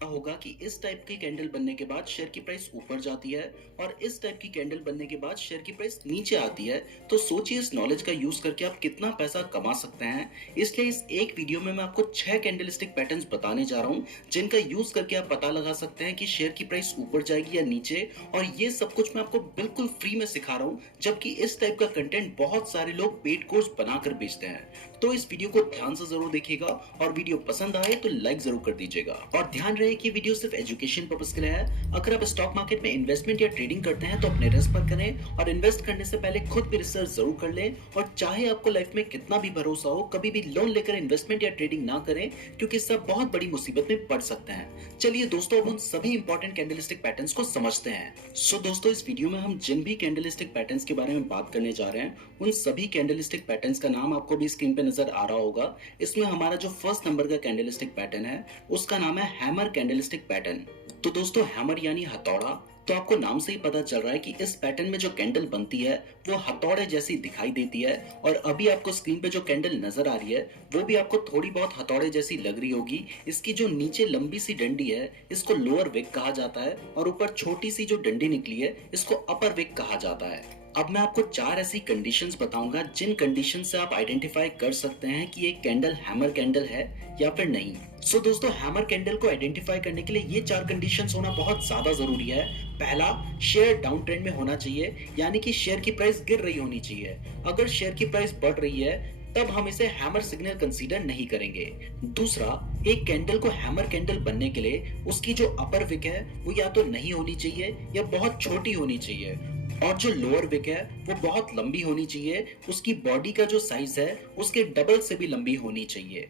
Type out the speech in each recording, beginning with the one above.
होगा कि इस टाइप की कैंडल बनने के बाद शेयर की प्राइस ऊपर जाती है और इस टाइप की कैंडल बनने के बाद शेयर की प्राइस नीचे आती है। तो सोचिए इस नॉलेज का यूज करके आप कितना पैसा कमा सकते हैं। इसलिए इस एक वीडियो में मैं आपको 6 कैंडलस्टिक पैटर्न्स बताने जा रहा हूं जिनका यूज करके आप पता लगा सकते हैं कि शेयर की प्राइस ऊपर जाएगी या नीचे। और ये सब कुछ मैं आपको बिल्कुल फ्री में सिखा रहा हूं, जबकि इस टाइप का कंटेंट बहुत सारे लोग पेड कोर्स बनाकर बेचते हैं। तो इस वीडियो को ध्यान से जरूर देखिएगा और वीडियो पसंद आए तो लाइक जरूर कर दीजिएगा। और ध्यान रहे कि वीडियो सिर्फ एजुकेशन पर्पस के लिए है। अगर आप स्टॉक मार्केट में इन्वेस्टमेंट या ट्रेडिंग करते हैं तो अपने रिस्क पर करें और इन्वेस्ट करने से पहले खुद भी रिसर्च जरूर कर लें। और चाहे आपको लाइफ में कितना भी भरोसा हो, कभी भी लोन लेकर इन्वेस्टमेंट या ट्रेडिंग ना करें, क्योंकि सब बहुत बड़ी मुसीबत में पड़ सकते हैं। चलिए दोस्तों, अब उन सभी इंपॉर्टेंट कैंडलस्टिक पैटर्न्स को समझते हैं। सो दोस्तों, इस वीडियो में हम जिन भी कैंडलस्टिक पैटर्न्स के बारे में बात करने जा रहे हैं, उन सभी कैंडलस्टिक पैटर्न्स का नाम आपको भी स्क्रीन पे नजर आ रहा होगा। इसमें हमारा जो फर्स्ट नंबर का कैंडलस्टिक पैटर्न है उसका नाम है हैमर कैंडलस्टिक पैटर्न। तो दोस्तों, हैमर यानी हथौड़ा। तो आपको नाम से ही पता चल रहा है कि इस पैटर्न में जो कैंडल बनती है वो हथौड़े जैसी दिखाई देती है। और अभी आपको स्क्रीन पे जो कैंडल नजर आ रही है वो भी आपको थोड़ी बहुत हथौड़े जैसी लग रही होगी। इसकी जो नीचे लंबी सी डंडी है इसको लोअर विक कहा जाता है और ऊपर छोटी सी जो डंडी निकली है इसको अपर विक कहा जाता है। अब मैं आपको 4 ऐसी कंडीशंस बताऊंगा जिन कंडीशन से आप आइडेंटिफाई कर सकते हैं कि एक कैंडल हैमर कैंडल है या फिर नहीं। सो दोस्तों, हैमर कैंडल को आइडेंटिफाई करने के लिए ये 4 कंडीशंस होना बहुत ज्यादा जरूरी है। पहला, शेयर डाउन ट्रेंड में होना चाहिए, यानी कि शेयर की प्राइस गिर रही होनी चाहिए। अगर शेयर की प्राइस बढ़ रही है तब हम इसे हैमर सिग्नल कंसीडर नहीं करेंगे। दूसरा, एक कैंडल को हैमर कैंडल बनने के लिए उसकी जो अपर विक है वो या तो नहीं होनी चाहिए या बहुत छोटी होनी चाहिए, और जो लोअर विक है वो बहुत लंबी होनी चाहिए। उसकी बॉडी का जो साइज है उसके डबल से भी लंबी होनी चाहिए।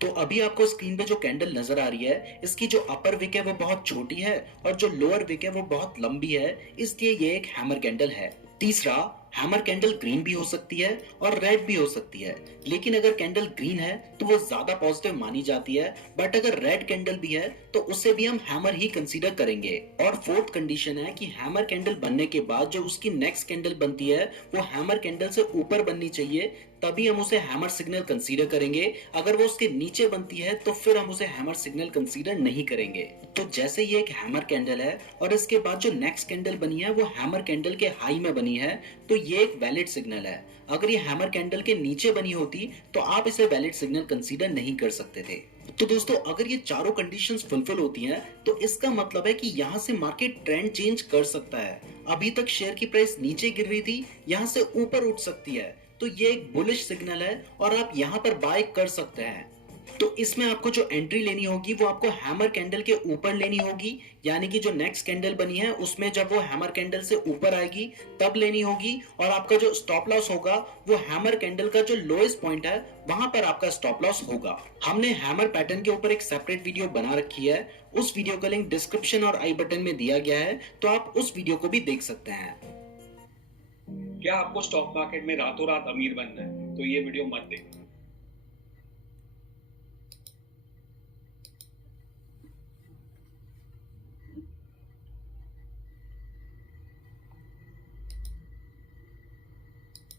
तो अभी आपको स्क्रीन पे जो कैंडल नजर आ रही है इसकी जो अपर विक है वो बहुत छोटी है और जो लोअर विक है वो बहुत लंबी है, इसलिए ये एक हैमर कैंडल है। तीसरा, हैमर कैंडल ग्रीन भी हो सकती है और रेड भी हो सकती है, लेकिन अगर कैंडल ग्रीन है तो वो ज्यादा पॉजिटिव मानी जाती है, बट अगर रेड कैंडल भी है तो उसे भी हम हैमर ही कंसीडर करेंगे। और फोर्थ कंडीशन है कि हैमर कैंडल बनने के बाद जो उसकी नेक्स्ट कैंडल बनती है वो हैमर कैंडल से ऊपर बननी चाहिए, तभी हम उसे हैमर सिग्नल कंसीडर करेंगे। अगर वो उसके नीचे बनती है तो फिर हम उसे हैमर सिग्नल कंसीडर नहीं करेंगे। तो जैसे ये एक हैमर कैंडल है और इसके बाद जो नेक्स्ट कैंडल बनी है वो हैमर कैंडल के हाई में बनी है, तो ये एक वैलिड सिग्नल है। अगर ये हैमर कैंडल के नीचे बनी होती तो आप इसे वैलिड सिग्नल कंसीडर नहीं कर सकते थे। तो दोस्तों, अगर ये चारों कंडीशंस फुलफिल होती हैं तो इसका मतलब है कि यहाँ से मार्केट ट्रेंड चेंज कर सकता है। अभी तक शेयर की प्राइस नीचे गिर रही थी, यहाँ से ऊपर उठ सकती है, तो ये एक बुलिश सिग्नल है और आप यहाँ पर बाय कर सकते हैं। तो इसमें आपको जो एंट्री लेनी होगी वो आपको हैमर कैंडल के ऊपर लेनी होगी, यानी कि जो नेक्स्ट कैंडल बनी है उसमें जब वो हैमर कैंडल से ऊपर आएगी तब लेनी होगी। और आपका जो स्टॉप लॉस होगा वो हैमर कैंडल का जो लोएस्ट पॉइंट है वहां पर आपका स्टॉप लॉस होगा। हमने हैमर पैटर्न के ऊपर एक सेपरेट वीडियो बना रखी है, उस वीडियो का लिंक डिस्क्रिप्शन और आई बटन में दिया गया है, तो आप उस वीडियो को भी देख सकते हैं। क्या आपको स्टॉक मार्केट में रातों रात अमीर बनना है तो ये वीडियो मत देखो।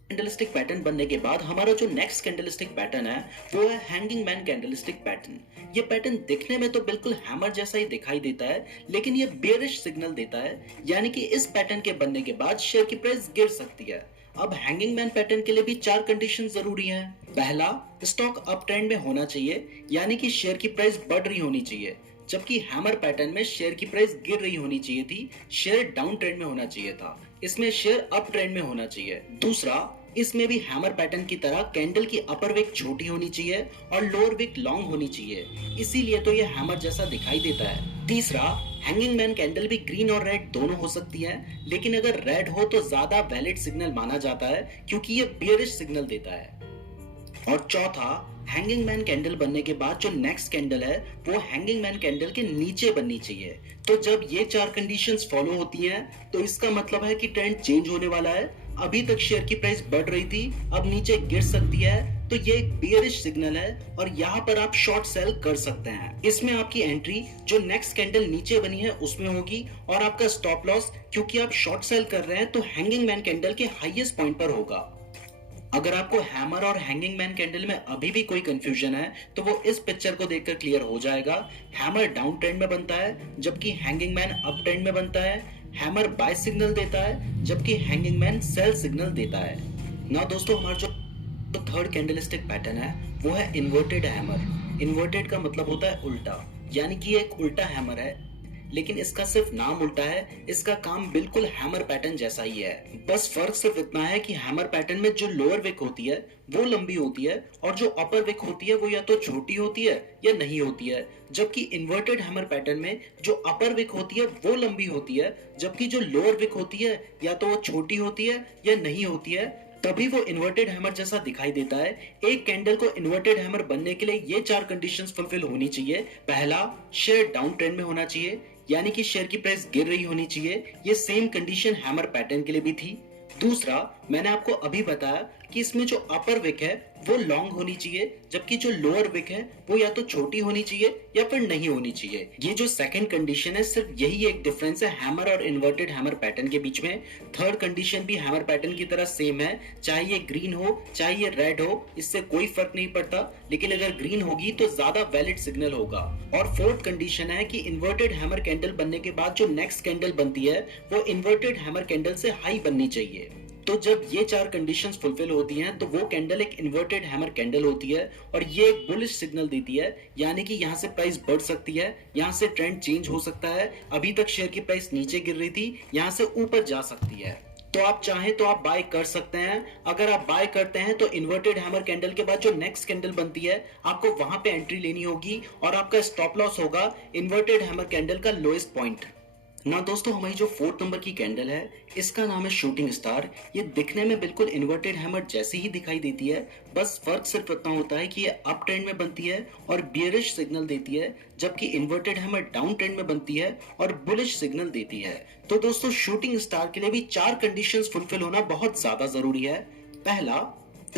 कैंडलस्टिक पैटर्न बनने के बाद हमारा जो नेक्स्ट कैंडलस्टिक पैटर्न है वो है हैंगिंग मैन कैंडलस्टिक पैटर्न। ये पैटर्न दिखने में तो बिल्कुल हैमर जैसा ही दिखाई देता है, लेकिन ये बेरिश सिग्नल देता है, यानी कि इस पैटर्न के बनने के बाद शेयर की प्राइस गिर सकती है। अब हैंगिंग मैन पैटर्न के लिए भी 4 कंडीशन जरूरी हैं। पहला, स्टॉक अप ट्रेंड में होना चाहिए, यानी कि शेयर की प्राइस बढ़ रही होनी चाहिए, जबकि हैमर पैटर्न में शेयर की प्राइस गिर रही होनी चाहिए थी, शेयर डाउन ट्रेंड में होना चाहिए था। इसमें शेयर अप ट्रेंड में होना चाहिए। दूसरा, इसमें भी हैमर पैटर्न की तरह कैंडल की अपर विक छोटी होनी चाहिए और लोअर विक लॉन्ग होनी चाहिए, इसीलिए तो ये हैमर जैसा दिखाई देता है। तीसरा, हैंगिंग मैन कैंडल भी ग्रीन और रेड दोनों हो सकती है, लेकिन अगर रेड हो तो ज्यादा वैलिड सिग्नल माना जाता है क्योंकि ये बेयरिश सिग्नल देता है। और चौथा, हैंगिंग मैन कैंडल बनने के बाद जो नेक्स्ट कैंडल है वो हैंगिंग मैन कैंडल के नीचे बननी चाहिए। तो जब ये 4 कंडीशंस फॉलो होती हैं तो इसका मतलब है कि ट्रेंड चेंज होने वाला है। अभी तक शेयर की प्राइस बढ़ रही थी, अब नीचे गिर सकती है, तो ये एक बेयरिश सिग्नल है और यहाँ पर आप शॉर्ट सेल कर सकते हैं। इसमें आपकी एंट्री जो नेक्स्ट कैंडल नीचे बनी है उसमें होगी और आपका स्टॉप लॉस, क्योंकि आप शॉर्ट सेल कर रहे हैं, तो हैंगिंग मैन कैंडल के हाईएस्ट पॉइंट पर होगा। अगर आपको हैमर और हैंगिंग मैन कैंडल में अभी भी कोई कंफ्यूजन है तो वो इस पिक्चर को देखकर क्लियर हो जाएगा। हैमर डाउन ट्रेंड में बनता है जबकि हैंगिंग मैन अप ट्रेंड में बनता है। हैमर बाय सिग्नल देता है जबकि हैंगिंग मैन सेल सिग्नल देता है। ना दोस्तों, हमारा जो थर्ड कैंडलस्टिक पैटर्न है वो है इन्वर्टेड हैमर। इन्वर्टेड का मतलब होता है उल्टा, यानी कि ये एक उल्टा हैमर है, लेकिन इसका सिर्फ नाम उल्टा है, इसका काम बिल्कुल हैमर पैटर्न जैसा ही है। बस फर्क सिर्फ इतना है कि हैमर पैटर्न में जो लोअर विक होती है वो लंबी होती है और जो अपर विक होती है वो या तो छोटी होती है या नहीं होती है, जबकि इन्वर्टेड हैमर पैटर्न में जो अपर विक होती है वो लंबी होती है, जबकि जो लोअर विक होती है या तो वो छोटी होती है या नहीं होती है। तभी वो इन्वर्टेड हैमर जैसा दिखाई देता है। एक कैंडल को इन्वर्टेड हैमर बनने के लिए ये 4 कंडीशंस फुलफिल होनी चाहिए। पहला, शेयर डाउन ट्रेंड में होना चाहिए, यानी कि शेयर की प्राइस गिर रही होनी चाहिए। ये सेम कंडीशन हैमर पैटर्न के लिए भी थी। दूसरा, मैंने आपको अभी बताया कि इसमें जो अपर विक है वो लॉन्ग होनी चाहिए, जबकि जो लोअर विक है वो या तो छोटी होनी चाहिए या फिर नहीं होनी चाहिए। ये जो सेकंड कंडीशन है, सिर्फ यही एक डिफरेंस है हैमर और इन्वर्टेड हैमर पैटर्न के बीच में। थर्ड कंडीशन भी हैमर पैटर्न की तरह सेम है, चाहे ये ग्रीन हो चाहे ये रेड हो, इससे कोई फर्क नहीं पड़ता, लेकिन अगर ग्रीन होगी तो ज्यादा वैलिड सिग्नल होगा। और फोर्थ कंडीशन है कि इन्वर्टेड हैमर कैंडल बनने के बाद जो नेक्स्ट कैंडल बनती है वो इन्वर्टेड हैमर कैंडल से हाई बननी चाहिए। तो जब ये 4 कंडीशंस फुलफिल होती हैं तो वो कैंडल एक इन्वर्टेड हैमर कैंडल होती है और ये एक बुलिश सिग्नल देती है, यानी कि यहाँ से प्राइस बढ़ सकती है, यहाँ से ट्रेंड चेंज हो सकता है। अभी तक शेयर की प्राइस नीचे गिर रही थी, यहाँ से ऊपर जा सकती है। तो आप चाहें तो आप बाय कर सकते हैं। अगर आप बाय करते हैं तो इन्वर्टेड हैमर कैंडल के बाद जो नेक्स्ट कैंडल बनती है आपको वहां पे एंट्री लेनी होगी और आपका स्टॉप लॉस होगा इन्वर्टेड हैमर कैंडल का लोएस्ट पॉइंट। ना दोस्तों, हमारी जो 4th नंबर की कैंडल है इसका नाम है शूटिंग स्टार। ये दिखने में बिल्कुल इन्वर्टेड हैमर जैसी ही दिखाई देती है, बस फर्क सिर्फ इतना होता है कि ये अप ट्रेंड में बनती है और बियरिश सिग्नल देती है, जबकि इन्वर्टेड हैमर डाउन ट्रेंड में बनती है और बुलिश सिग्नल देती है। तो दोस्तों, शूटिंग स्टार के लिए भी 4 कंडीशंस फुलफिल होना बहुत ज्यादा जरूरी है। पहला,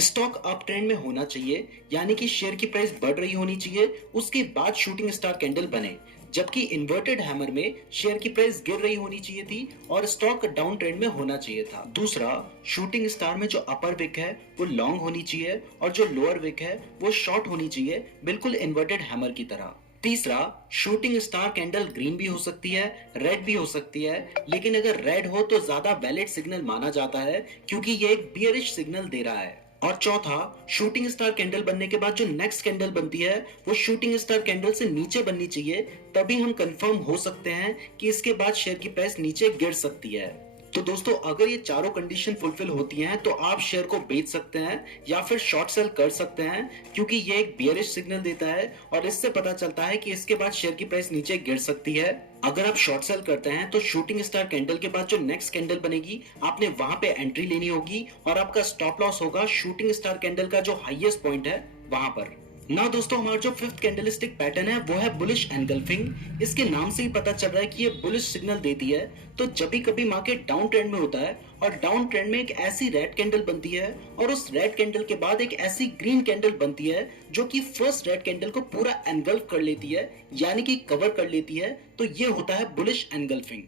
स्टॉक अप ट्रेंड में होना चाहिए, यानी कि शेयर की प्राइस बढ़ रही होनी चाहिए, उसके बाद शूटिंग स्टार कैंडल बने, जबकि इन्वर्टेड हैमर में शेयर की प्राइस गिर रही होनी चाहिए थी और स्टॉक डाउन ट्रेंड में होना चाहिए था। दूसरा, शूटिंग स्टार में जो अपर विक है वो लॉन्ग होनी चाहिए और जो लोअर विक है वो शॉर्ट होनी चाहिए, बिल्कुल इन्वर्टेड हैमर की तरह। तीसरा, शूटिंग स्टार कैंडल ग्रीन भी हो सकती है, रेड भी हो सकती है, लेकिन अगर रेड हो तो ज्यादा वैलिड सिग्नल माना जाता है क्योंकि ये एक बियरिश सिग्नल दे रहा है। और चौथा, शूटिंग स्टार कैंडल बनने के बाद जो नेक्स्ट कैंडल बनती है वो शूटिंग स्टार कैंडल से नीचे बननी चाहिए, तभी हम कंफर्म हो सकते हैं कि इसके बाद शेयर की प्राइस नीचे गिर सकती है। तो दोस्तों, अगर ये चारों कंडीशन फुलफिल होती हैं तो आप शेयर को बेच सकते हैं या फिर शॉर्ट सेल कर सकते हैं, क्योंकि ये एक बियरिश सिग्नल देता है और इससे पता चलता है कि इसके बाद शेयर की प्राइस नीचे गिर सकती है। अगर आप शॉर्ट सेल करते हैं तो शूटिंग स्टार कैंडल के बाद जो नेक्स्ट कैंडल बनेगी आपने वहां पे एंट्री लेनी होगी और आपका स्टॉप लॉस होगा शूटिंग स्टार कैंडल का जो हाईएस्ट पॉइंट है वहां पर। ना दोस्तों, हमारा जो 5th कैंडलस्टिक पैटर्न है वो है बुलिश एनगल्फिंग। इसके नाम से ही पता चल रहा है कि ये बुलिश सिग्नल देती है। तो जब भी कभी मार्केट डाउन ट्रेंड में होता है और डाउन ट्रेंड में एक ऐसी रेड कैंडल बनती है और उस रेड कैंडल के बाद एक ऐसी ग्रीन कैंडल बनती है जो कि फर्स्ट रेड कैंडल को पूरा एनगल्फ कर लेती है, यानी कि कवर कर लेती है, तो ये होता है बुलिश एनगल्फिंग।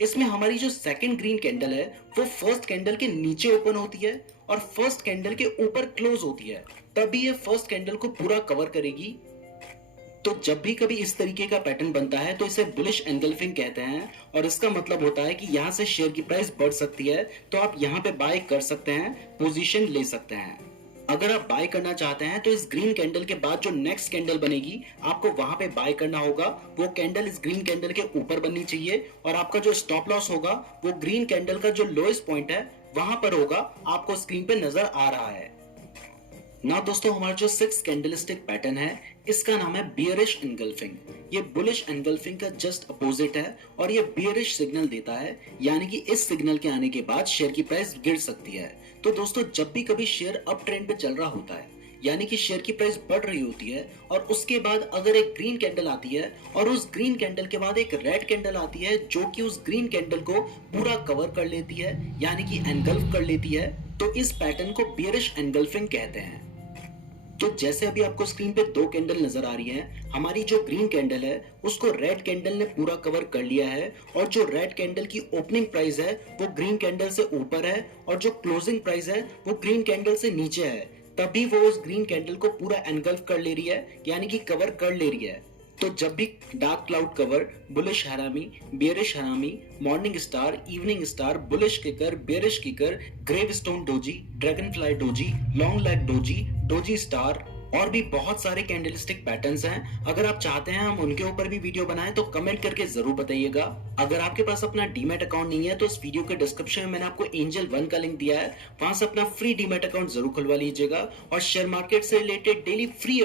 इसमें हमारी जो सेकंड ग्रीन कैंडल है वो फर्स्ट कैंडल के नीचे ओपन होती है और फर्स्ट कैंडल के ऊपर क्लोज होती है, तभी ये फर्स्ट कैंडल को पूरा कवर करेगी। तो जब भी कभी इस तरीके का पैटर्न बनता है तो इसे बुलिश एनगल्फिंग कहते हैं और इसका मतलब होता है कि यहाँ से शेयर की प्राइस बढ़ सकती है, तो आप यहाँ पे बाय कर सकते हैं, पोजीशन ले सकते हैं। अगर आप बाय करना चाहते हैं तो इस ग्रीन कैंडल के बाद जो नेक्स्ट कैंडल बनेगी आपको वहां पे बाय करना होगा। वो कैंडल इस ग्रीन कैंडल के ऊपर बननी चाहिए और आपका जो स्टॉप लॉस होगा वो ग्रीन कैंडल का जो लोएस्ट पॉइंट है वहां पर होगा, आपको स्क्रीन पे नजर आ रहा है ना। दोस्तों, हमारा जो 6th कैंडलस्टिक पैटर्न है इसका नाम है बियरिश एनगल्फिंग। ये बुलिश एनगल्फिंग का जस्ट अपोजिट है और ये बियरिश सिग्नल देता है, यानी कि इस सिग्नल के आने के बाद शेयर की प्राइस गिर सकती है। तो दोस्तों, जब भी कभी शेयर अप ट्रेंड पे चल रहा होता है, यानी कि शेयर की प्राइस बढ़ रही होती है और उसके बाद अगर एक ग्रीन कैंडल आती है और उस ग्रीन कैंडल के बाद एक रेड कैंडल आती है जो कि उस ग्रीन कैंडल को पूरा कवर कर लेती है, यानी कि एनगल्फ कर लेती है, तो इस पैटर्न को बियरिश एनगल्फिंग कहते हैं। तो जैसे अभी आपको स्क्रीन पे दो कैंडल नजर आ रही हैं, हमारी जो ग्रीन कैंडल है उसको रेड कैंडल ने पूरा कवर कर लिया है और जो रेड कैंडल की ओपनिंग प्राइस है वो ग्रीन कैंडल से ऊपर है और जो क्लोजिंग प्राइस है वो ग्रीन कैंडल से नीचे है। तभी वो उस ग्रीन कैंडल को पूरा एनगल्फ कर ले रही है, यानी कि कवर कर ले रही है। तो जब भी dark cloud cover, bullish harami, bearish harami, morning star, evening star, bullish kicker, bearish kicker, gravestone doji, dragonfly doji, long leg doji, doji star और भी बहुत सारे कैंडलस्टिक पैटर्न्स हैं। अगर आप चाहते हैं हम उनके ऊपर भी वीडियो बनाएं तो कमेंट करके जरूर बताइएगा। अगर आपके पास अपना डीमैट अकाउंट नहीं है तो इस वीडियो के डिस्क्रिप्शन में मैंने आपको एंजल वन का लिंक दिया है, वहां से अपना फ्री डीमैट अकाउंट जरूर खुलवा लीजिएगा और शेयर मार्केट से रिलेटेड डेली फ्री